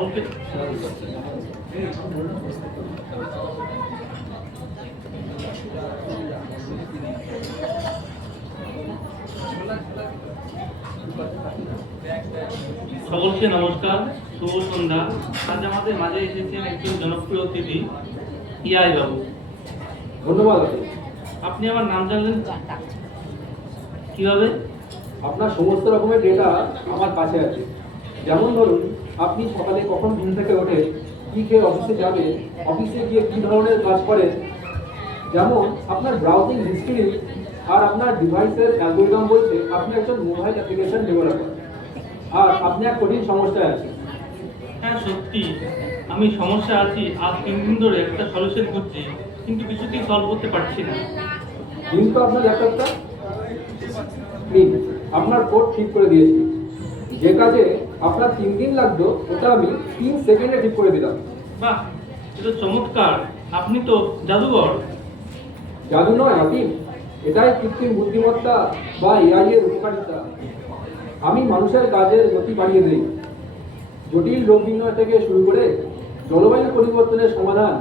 সকলকে সকলকে নমস্কার, শুভ সন্ধ্যা। আজ আমাদের মাঝে এসেছেন একজন জনপ্রিয় অতিথি ইয়াই বাবু। ধন্যবাদ। আপনি আমার নাম জানলেন কিভাবে? আপনার সমস্ত রকমের ডেটা আমার কাছে আছে। যেমন ধরুন, আপনি সকালে কখন ঘুম থেকে ওঠে, কী খেয়ে অফিসে যাবে, অফিসে গিয়ে কী ধরনের কাজ করেন, যেমন আপনার ব্রাউজিং হিস্ট্রি। আর আপনার ডিভাইসের অ্যালগোরিদম বলছে আপনি একজন মোবাইল অ্যাপ্লিকেশন ডেভেলপার, আর আপনি এক কঠিন সমস্যায় আছেন। হ্যাঁ সত্যি, আমি সমস্যা আছি। আজ 3 দিন ধরে একটা সলিউশন খুঁজছি, কিন্তু কিছুতেই সলভ করতে পারছি না। কিন্তু আপনার ল্যাপটপটা নিন, আপনার কোড ঠিক করে দিয়েছি। যে কাজে আপনার 3 দিন লাগতো, ওটা আমি 3 সেকেন্ডে ঠিক করে দিলাম। বাহ, এটা চমৎকার। আপনি তো জাদুঘর। জাদু নয় আতিফ, এটাই কৃত্রিম বুদ্ধিমত্তা বা এআই এর উপকারিতা। আমি মানুষের কাজের গতি বাড়িয়ে দিই। জটিল রোগ নির্ণয় থেকে শুরু করে জলবায়ু পরিবর্তনের সমাধান,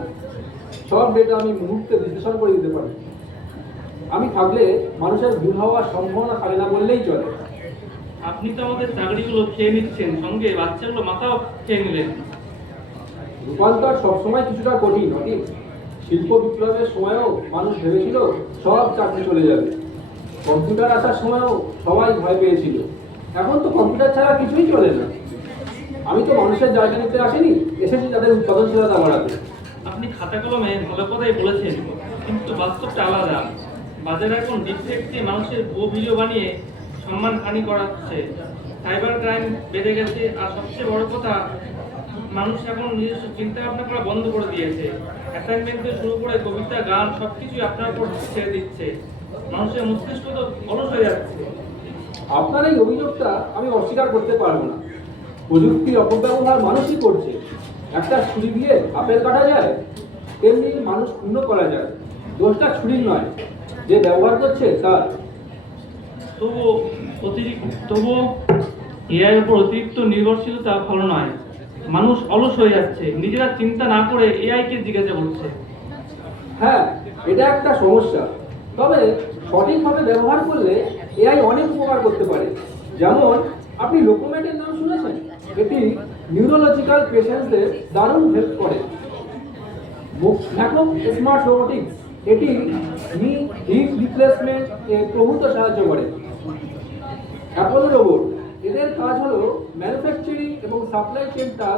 সব ডেটা আমি মুহূর্তে বিশ্লেষণ করে দিতে পারি। আমি থাকলে মানুষের ভুল হওয়ার সম্ভাবনা থাকে না বললেই চলে। আপনি তো আমাদের চাকরিগুলো খেয়ে নিচ্ছেন, সঙ্গে বাচ্চাগুলো মাথাও খেয়ে নিলেন। রূপান্তর সবসময় কিছুটা কঠিন অতীত। শিল্প বিপ্লবের সময়ও মানুষ ভেবেছিল সব চাকরি চলে যাবে। কম্পিউটার আসার সময়ও সবাই ভয় পেয়েছিল। এখন তো কম্পিউটার ছাড়া কিছুই চলে না। আমি তো মানুষের জায়গা নিতে আসিনি, এসেছি তাদের উৎপাদনশীলতা বাড়াতে। আপনি খাতা কলমে ভালো কথাই বলেছেন, কিন্তু বাস্তবটা আলাদা। বাজারে এখন ডিপফেক দিয়ে মানুষের ভুয়ো ভিডিও বানিয়ে সম্মান হানি করা হচ্ছে। সাইবার ক্রাইম বেড়ে গেছে, আর সবচেয়ে বড় কথা, মানুষ এখন নিজস্ব চিন্তা ভাবনা করা বন্ধ করে দিয়েছে। অ্যাসাইনমেন্ট থেকে শুরু করে কবিতা, গান সবকিছুই আপনার উপর ছেড়ে দিচ্ছে। মানুষের মস্তিষ্ক তো অলস হয়ে যাচ্ছে। আপনার এই অভিযোগটা আমি অস্বীকার করতে পারবো না। প্রযুক্তির অপব্যবহার মানুষই করছে। একটা ছুরি দিয়ে আপেল কাটা যায়, তেমনি মানুষ ক্ষুণ্ণ করা যায়। দোষটা ছুরির নয়, যে ব্যবহার করছে তার। তবুও এআই উপর অতিরিক্ত নির্ভরশীলতা ভালো নয়। মানুষ অলস হয়ে যাচ্ছে, নিজেরা চিন্তা না করে এআই কে জিজ্ঞাসা করছে। হ্যাঁ, এটা একটা সমস্যা। তবে সঠিকভাবে ব্যবহার করলে এআই অনেক উপকার করতে পারে। যেমন আপনি লোকোমেটের নাম শুনেছেন? এটি নিউরোলজিক্যাল পেশেন্টদের দারুণ হেল্প করে। ম্যাকো স্মার্ট রোবোটিক্স, এটি হিপ রিপ্লেসমেন্ট প্রভূত সাহায্য করে। অ্যাপোলো রোবট, এদের কাজ হলো ম্যানুফ্যাকচারিং এবং সাপ্লাই চেনটা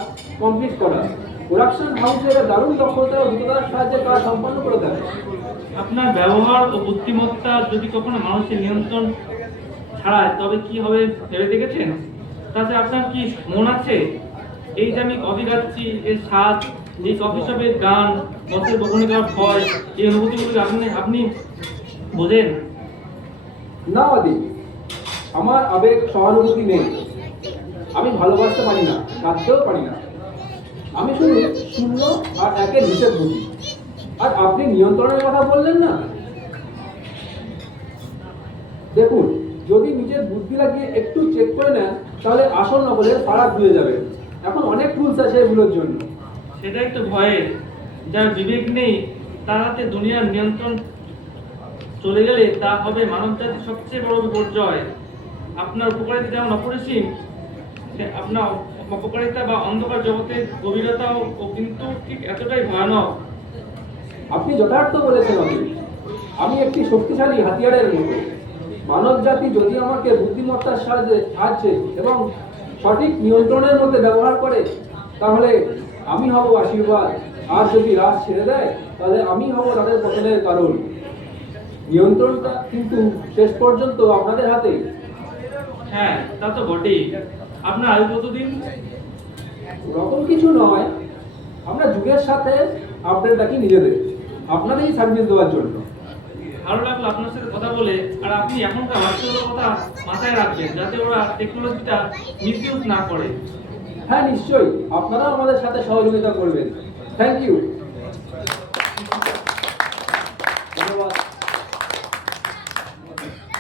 কমপ্লিট করা। প্রোডাকশন হাউসের দারুণ দক্ষতা ও দ্রুততার সাহায্যে কাজ সম্পন্ন করে দেয়। আপনার ব্যবহার ও বুদ্ধিমত্তা যদি কখনো মানুষের নিয়ন্ত্রণ ছাড়ায়, তবে কি হবে ভেবে দেখেছেন? তাতে আপনার কি মন আছে? এই যে আমি কফি খাচ্ছি, এর স্বাদ, এই কফি শপের গান, বসের বকুনি করার ভয়, এই অনুভূতিগুলো আপনি বোঝেন? না আদি, আমার আবেগ সহানুভূতি নেই। আমি ভালোবাসতে পারি না, কাঁদতেও পারি না। আমি শুধু শূন্য আর একের হিসেব বুঝি। আর আপনি নিয়ন্ত্রণের কথা বললেন না? দেখুন, যদি নিজের বুদ্ধি লাগিয়ে একটু চেক করে নেন, তাহলে আসল নকলের ফারাক ধুয়ে যাবে। এখন অনেক টুলস আছে এগুলোর জন্য। সেটাই তো ভয়ের। যার বিবেক নেই, তার হাতে দুনিয়ার নিয়ন্ত্রণ চলে গেলে তা হবে মানবজাতির সবচেয়ে বড় বিপর্যয়। আপনার উপকারিতা যেমন অপরিসীম, আপনার অপকারিতা বা অন্ধকার জগতের গভীরতাও কিন্তু ঠিক এতটাই ভয়ানক। আপনি যথার্থ বলেছেন অতীত। আমি একটি শক্তিশালী হাতিয়ারের মতো। মানব জাতি যদি আমাকে বুদ্ধিমত্তার সাহায্যে এবং সঠিক নিয়ন্ত্রণের মধ্যে ব্যবহার করে, তাহলে আমি হব আশীর্বাদ। আর যদি রাত ছেড়ে দেয়, তাহলে আমি হব তাদের পতনের কারণ। নিয়ন্ত্রণটা কিন্তু শেষ পর্যন্ত আপনাদের হাতেই। হ্যাঁ, তা তো বটেই। আপনার আয়ু কতদিন? ওরকম কিছু নয়, আমরা যুগের সাথে আপডেট রাখি নিজেদের, আপনাদেরই সার্ভিস দেওয়ার জন্য। ভালো লাগলো আপনার সাথে কথা বলে। আর আপনি এখনকার বাচ্চাদের কথা মাথায় রাখবেন, যাতে ওরা টেকনোলজিটা মিসইউজ না করে। হ্যাঁ নিশ্চয়ই, আপনারাও আমাদের সাথে সহযোগিতা করবেন। Thank you.